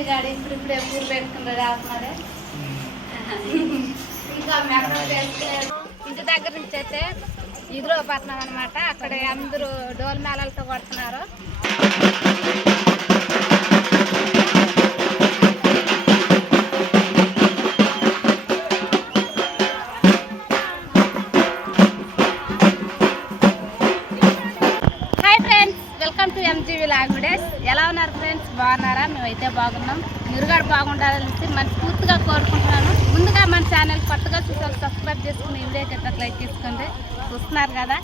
శ్రావణి గాడి ఇప్పుడే పూలు పెట్టుకుంటే రాస్తున్నాడే. ఇంకా మేకప్ వేసుకోలేదు. ఇంటి దగ్గర నుంచి అయితే ఇదిలో పట్నం అనమాట. అక్కడ అందరూ డోల్ మేళాలతో కొడుతున్నారు. ఎంజీవి లాగుడేస్ ఎలా ఉన్నారు ఫ్రెండ్స్? బాగున్నారా? మేమైతే బాగున్నాం. మీరు కూడా బాగుండాలని మనస్ఫూర్తిగా కోరుకుంటున్నాను. ముందుగా మన ఛానల్ కొత్తగా చూసి సబ్స్క్రైబ్ చేసుకుని వీడియోకి అయితే లైక్ చేసుకోండి. చూస్తున్నారు కదా,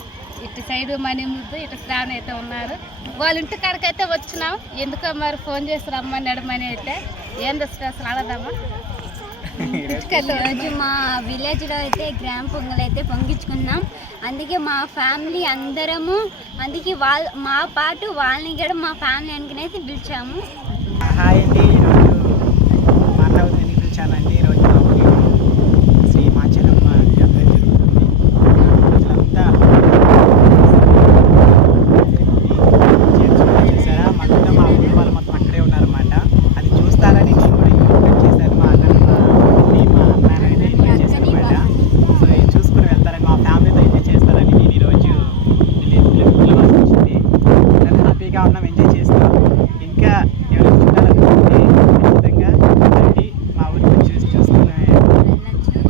ఇటు సైడ్ మనీ ముద్దు, ఇటు శ్రావణి అయితే ఉన్నారు. వాళ్ళ ఇంటి కాడికి అయితే వచ్చినాం. ఎందుకో మరి ఫోన్ చేసి రమ్మని నడమని అయితే ఏందో స్పెషల్ అడదామా? ఈరోజు మా విలేజ్లో అయితే గ్రామ పొంగల్ అయితే పొంగించుకున్నాం. అందుకే మా ఫ్యామిలీ అందరము, అందుకే మా పాటు వాళ్ళని కూడా మా ఫ్యామిలీ అనుకునేసి పిలిచాము. హాయ్ అండి, ఈరోజు మా అన్నవతిని పిలిచానండి. ఈరోజు మా ఊరిలో శ్రీ మాచలమ్మ జాతర జరుగుతుంది. రోజులంతా చేశారా, మొత్తం మా ఊరి వాళ్ళు మొత్తం అక్కడే ఉన్నారన్నమాట. అది చూస్తారని నేను కూడా ఇన్వైట్ చేశాను. మా అన్న చూసుకుని వెళ్తారని, మా ఫ్యామిలీతో ఎంజాయ్ చేస్తారని నేను ఈరోజు పిలవాల్సి వచ్చింది. హ్యాపీగా ఉన్నాం, ఎంజాయ్ చేస్తాం. ఇంకా ఎవరైనా చూడాలనుకుంటే ఖచ్చితంగా రండి, మా ఊరికి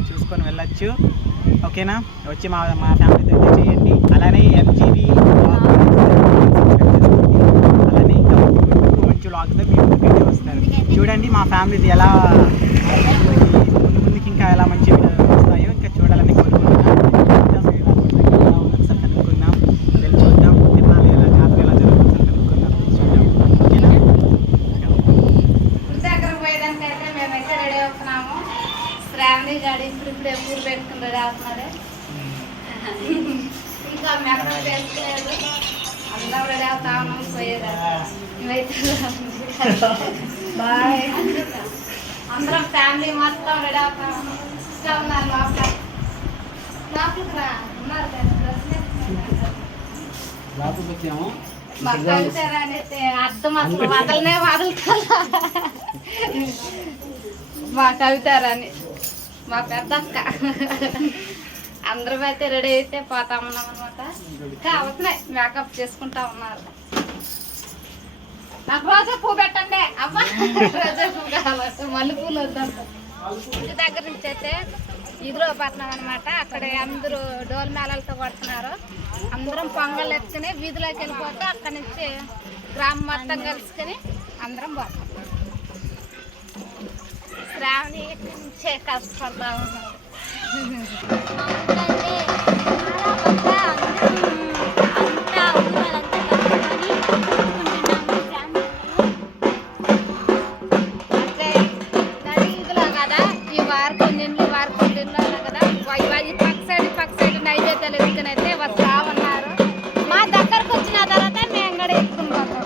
చూసుకొని వెళ్ళచ్చు. ఓకేనా? వచ్చి మా ఫ్యామిలీతో ఎంజాయ్ చేయండి. అలానే ఎంజీవి అలానే ఇంకా మంచి వ్లాగ్తో మీ ముందుకైతే వస్తారు. చూడండి మా ఫ్యామిలీది ఎలా ముందుకి ఇంకా ఎలా మంచి వస్తాయో ఇంకా చూడాలని కోరుకుంటున్నాం. ఒకసారి కనుక్కుందాం, వెళ్ళి చూద్దాం. తిన్నాలి ఎలా జాతర ఎలా జరుగుతుంది కనుక్కుందాం, చూద్దాం. ఓకేనా? గుడి దగ్గర పోయేదానికైతే మేమైతే రెడీ అవుతున్నాము. శ్రావణి గాడి ఇప్పుడే పూలు పెట్టుకుంటే రాస్తున్నాడే. ఇంకా మేకప్ వేసుకోలేదు. అందరం రెడీ అవుతా ఉన్నాం పోయేదా. మేమైతే బాయ్ అందరం ఫ్యామిలీ మొత్తం రెడీ అవుతాము. ఇంకా ఉన్నారు లోపల ఉన్నారు మా కవితారా అనేది అర్థం అసలు వదలనే వదులుతా. మా కవితారాని మా పెద్ద అక్క అందరం అయితే రెడీ అయితే పోతా ఉన్నాం అనమాట. ఇంకా అవుతున్నాయి, మేకప్ చేసుకుంటా ఉన్నారు. నాకు రోజా పువ్వు పెట్టండి అబ్బా, రోజా పువ్వు కావాలి, మల్లెపూలు వద్దంట. ఇంటి దగ్గర నుంచి అయితే ఇదిలో పట్నం అనమాట. అక్కడ అందరూ డోల్ మేళాలతో కొడుతున్నారు. అందరం పొంగల్ ఎత్తుకుని వీధిలోకి వెళ్ళిపోతే అక్కడి నుంచి గ్రామం మొత్తం కలుసుకుని అందరం పోతాం. శ్రావణి నుంచే కష్టపడతా ఉన్నాం. పక్క సైడ్ నైవేద్యాలు ఎత్తుకుని అయితే వస్తా ఉన్నారు. మా దగ్గరకు వచ్చిన తర్వాత మేము కూడా ఎత్తుకుని పోతాం.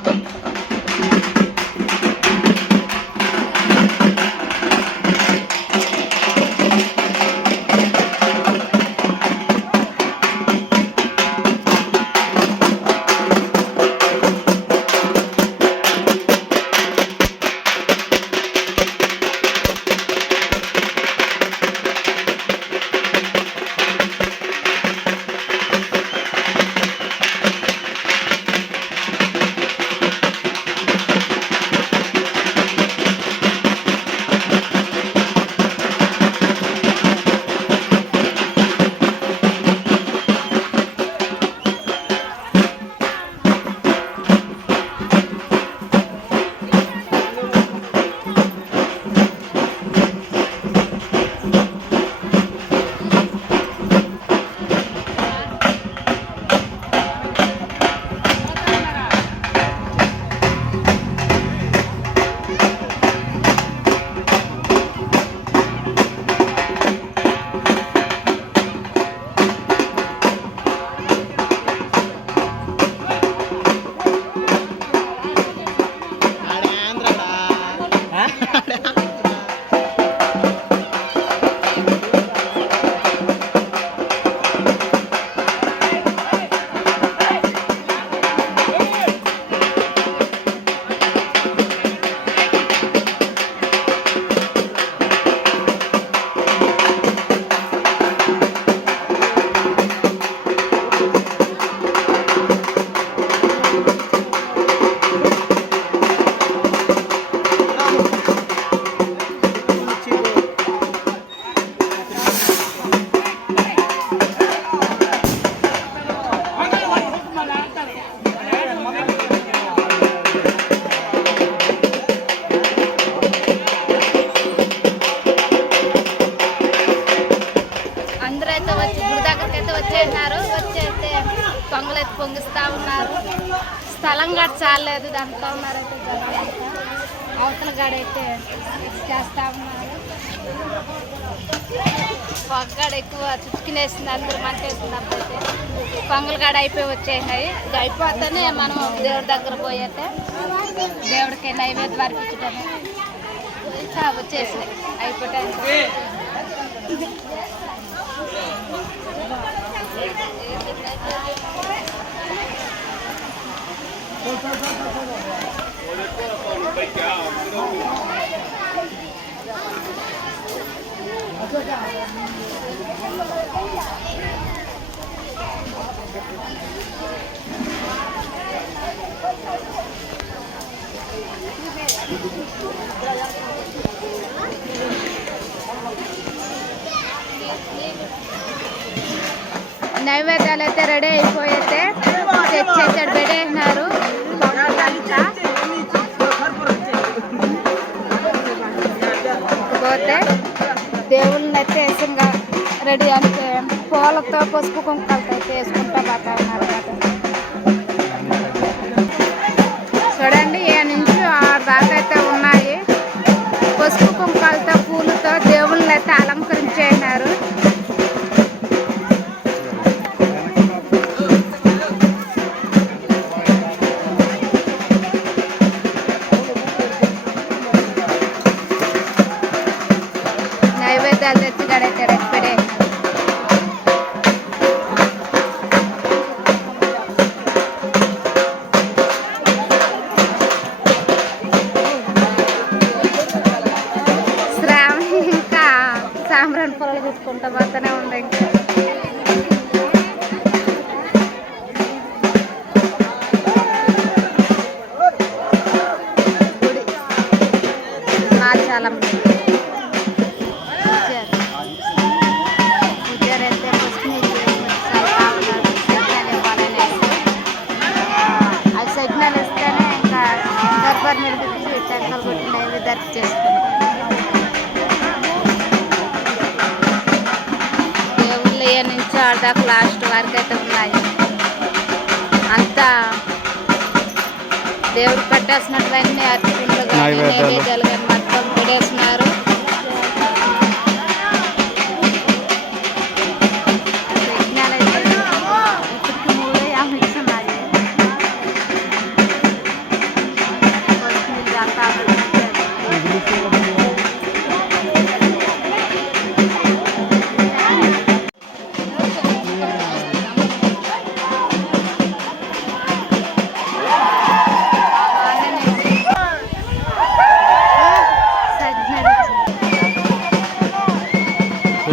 స్థలం గడ చాలేదు దాంట్లో ఉన్నారైతే అవతల గడ అయితే చేస్తా ఉన్నారు. పొగగాడ ఎక్కువ చుట్టుకునేసింది, అందరూ మంట వేసింది. అప్పుడైతే పొంగల్ గాడ అయిపోయి వచ్చేసాయి. ఇది అయిపోతేనే మనం దేవుడి దగ్గర పోయేస్తే దేవుడికి నైవేద్యం అర్పించడమే వచ్చేసి అయిపోయి. నైవేద్యాలు అయితే రెడీ అయిపోయితే తెచ్చేసాడు, పెట్టేసినారు. పోతే దేవుళ్ళని అయితే వేసంగా రెడీ అంటే పూలతో పసుపు కుంకాలతో అయితే వేసుకుంటా పోతా ఉన్నారు. చూడండి, ఏ నుంచి 6 దాకా అయితే ఉన్నాయి. పసుపు కుంకాలతో పూలతో దేవుళ్ళని అయితే అలంకరించేసినారు. నైవేద్యాలు తెచ్చి గడైతే రెస్పెడే శ్రావణి ఇంకా సాంబ్రాణి పొలాలు తీసుకుంటా పోతూనే ఉంది. ఇంకా గుడి మాచాలం దేవుళ్ళు ఏ నుంచి 6 దాకా లాస్ట్ వరకు అయితే ఉన్నాయి. అంతా దేవుడు కట్టాల్సినటువన్నీ అర్చకులు కానీ నైవేద్యాలు కానీ మొత్తం పెడేస్తున్నారు.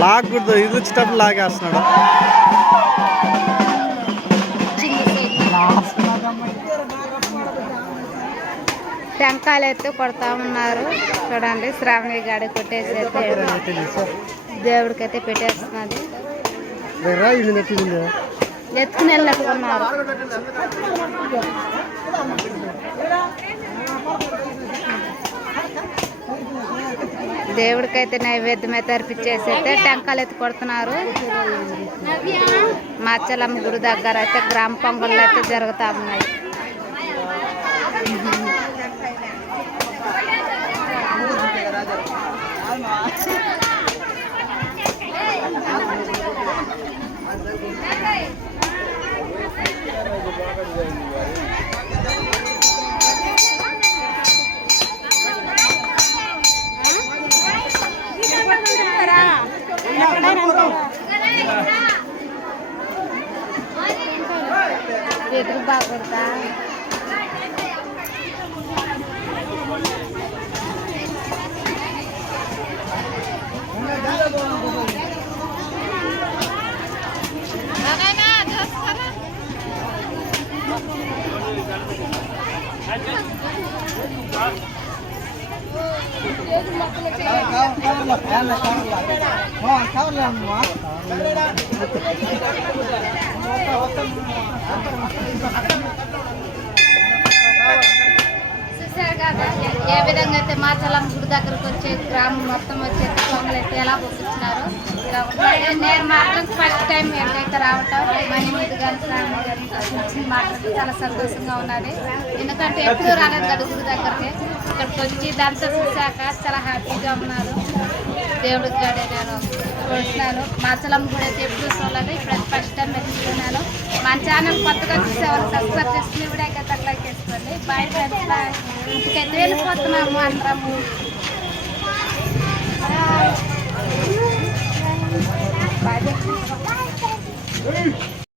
లాగకూడదు, ఇది వచ్చేటప్పుడు లాగేస్తున్నాడు. టెంకాయలు అయితే కొడతా ఉన్నారు. చూడండి, శ్రావణి గాడి కొట్టేసి అయితే దేవుడికి అయితే పెట్టేస్తున్నది. ఎత్తుకుని వెళ్ళినట్టుకున్నారు. దేవుడికైతే నైవేద్యం అయితే అర్పించేసి అయితే టెంకాయలు అయితే కొడుతున్నారు. మాచలమ్మ గుడి దగ్గర అయితే గ్రామ పొంగళ్ళు అయితే జరుగుతూ ఉన్నాయి. ఎదురు బాగుంటా చూశారు కదా ఏ విధంగా అయితే మాచలమ్మ గుడి దగ్గరకు వచ్చే గ్రామం మొత్తం వచ్చే పొంగలు అయితే ఎలా పంపించినారు. ఇలా ఉంటాయి. నేను మాత్రం ఫస్ట్ టైం ఎక్కడైతే రావటం మనీ మీద కానీ మాత్రం చాలా సంతోషంగా ఉన్నది. ఎందుకంటే ఎప్పుడు రాలేదు కదా గుడి దగ్గరికి. ఇక్కడికి వచ్చి దాంతో చూశాక చాలా హ్యాపీగా ఉన్నాను. దేవుడికి కూడా నేను చూస్తున్నాను. మాచలమ్మ గుడి అయితే ఎప్పుడు చూడలేదు, ఇప్పుడు ఫస్ట్ టైం వెతుకుతున్నాను. మా ఛానల్ కొత్తగా చూసేవాళ్ళు సబ్స్క్రైబ్ చేసుకుని ఇవిడైతే అట్లా చేసుకోండి. Bye friends, bye. ఇంటికైతే వెళ్ళిపోతున్నాము అందరము. బాయ్.